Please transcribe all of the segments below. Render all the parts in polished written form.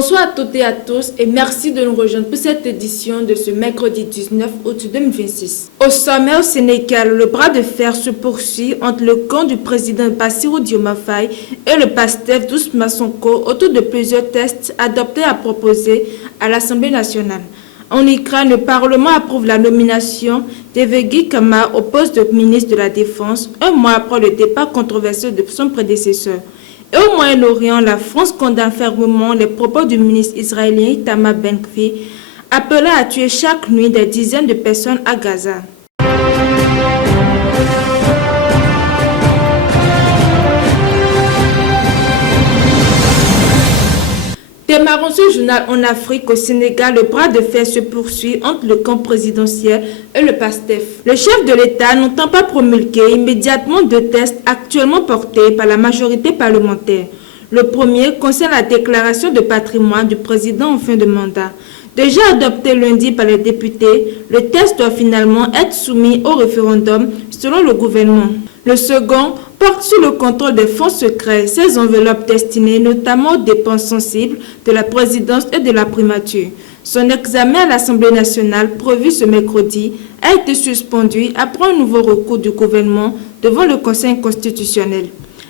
Bonsoir à toutes et à tous et merci de nous rejoindre pour cette édition de ce mercredi 19 août 2026. Au sommet au Sénégal, le bras de fer se poursuit entre le camp du président Bassirou Diomaye Faye et le PASTEF d'Ousmane Sonko autour de plusieurs textes adoptés à proposer à l'Assemblée nationale. En Ukraine, le Parlement approuve la nomination d'Evgueni Kamara au poste de ministre de la Défense, un mois après le départ controversé de son prédécesseur. Et au Moyen-Orient, la France condamne fermement les propos du ministre israélien Itamar Ben-Gvir, appelant à tuer chaque nuit des dizaines de personnes à Gaza. Démarrons ce journal en Afrique. Au Sénégal, le bras de fer se poursuit entre le camp présidentiel et le PASTEF. Le chef de l'État n'entend pas promulguer immédiatement deux textes actuellement portés par la majorité parlementaire. Le premier concerne la déclaration de patrimoine du président en fin de mandat. Déjà adopté lundi par les députés, le texte doit finalement être soumis au référendum selon le gouvernement. Le second porte sur le contrôle des fonds secrets, ces enveloppes destinées notamment aux dépenses sensibles de la présidence et de la primature. Son examen à l'Assemblée nationale, prévu ce mercredi, a été suspendu après un nouveau recours du gouvernement devant le Conseil constitutionnel.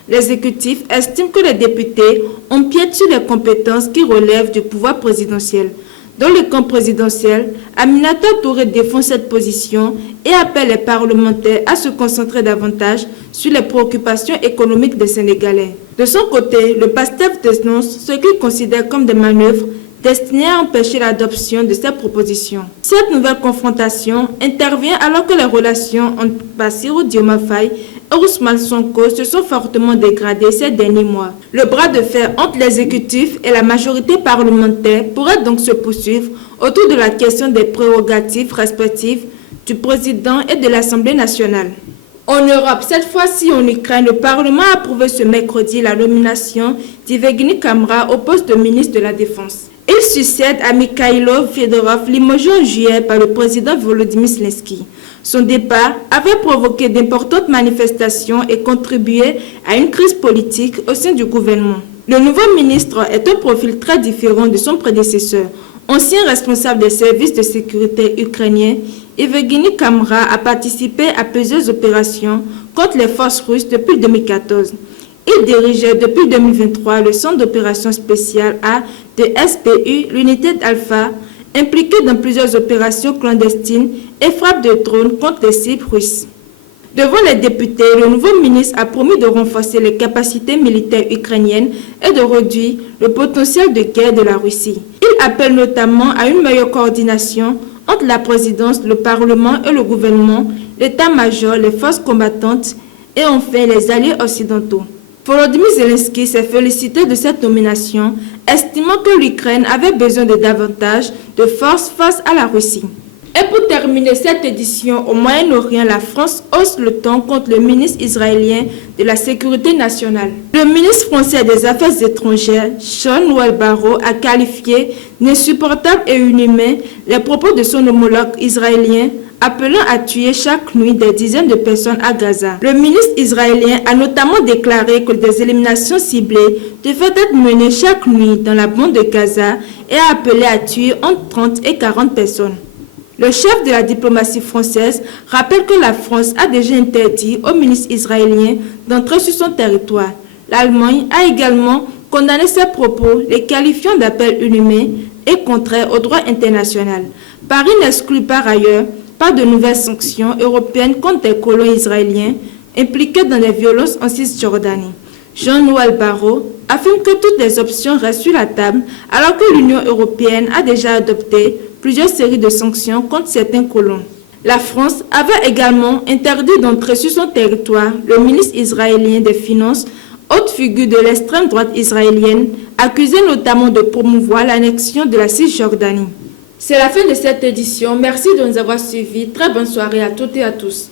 L'exécutif estime que les députés empiètent sur les compétences qui relèvent du pouvoir présidentiel. Dans le camp présidentiel, Aminata Touré défend cette position et appelle les parlementaires à se concentrer davantage sur les préoccupations économiques des Sénégalais. De son côté, le PASTEF dénonce ce qu'il considère comme des manœuvres destinées à empêcher l'adoption de ces propositions. Cette nouvelle confrontation intervient alors que les relations entre Bassirou Diomaye Faye et Ousmane Sonko se sont fortement dégradées ces derniers mois. Le bras de fer entre l'exécutif et la majorité parlementaire pourrait donc se poursuivre autour de la question des prérogatives respectives du président et de l'Assemblée nationale. En Europe, cette fois-ci en Ukraine, le Parlement a approuvé ce mercredi la nomination d'Evgueni Kamara au poste de ministre de la Défense. Il succède à Mikhailo Fedorov, limogé en juillet par le président Volodymyr Zelensky. Son départ avait provoqué d'importantes manifestations et contribué à une crise politique au sein du gouvernement. Le nouveau ministre est un profil très différent de son prédécesseur. Ancien responsable des services de sécurité ukrainiens, Evgueni Kamara a participé à plusieurs opérations contre les forces russes depuis 2014. Il dirigeait depuis 2023 le centre d'opération spéciale A de SPU, l'unité d'Alpha, impliquée dans plusieurs opérations clandestines et frappes de drones contre les cibles russes. Devant les députés, le nouveau ministre a promis de renforcer les capacités militaires ukrainiennes et de réduire le potentiel de guerre de la Russie. Il appelle notamment à une meilleure coordination entre la présidence, le Parlement et le gouvernement, l'état-major, les forces combattantes et enfin les alliés occidentaux. Volodymyr Zelensky s'est félicité de cette nomination, estimant que l'Ukraine avait besoin de davantage de force face à la Russie. Et pour terminer cette édition, au Moyen-Orient, la France hausse le ton contre le ministre israélien de la Sécurité nationale. Le ministre français des Affaires étrangères, Jean-Noël Barrot, a qualifié d'insupportable et inhumain les propos de son homologue israélien, appelant à tuer chaque nuit des dizaines de personnes à Gaza. Le ministre israélien a notamment déclaré que des éliminations ciblées devaient être menées chaque nuit dans la bande de Gaza et a appelé à tuer entre 30 et 40 personnes. Le chef de la diplomatie française rappelle que la France a déjà interdit au ministre israélien d'entrer sur son territoire. L'Allemagne a également condamné ces propos, les qualifiant d'appels inhumains et contraires au droit international. Paris n'exclut par ailleurs pas de nouvelles sanctions européennes contre les colons israéliens impliqués dans les violences en Cisjordanie. Jean-Noël Barrot affirme que toutes les options restent sur la table alors que l'Union européenne a déjà adopté plusieurs séries de sanctions contre certains colons. La France avait également interdit d'entrer sur son territoire le ministre israélien des Finances, haute figure de l'extrême droite israélienne, accusé notamment de promouvoir l'annexion de la Cisjordanie. C'est la fin de cette édition. Merci de nous avoir suivis. Très bonne soirée à toutes et à tous.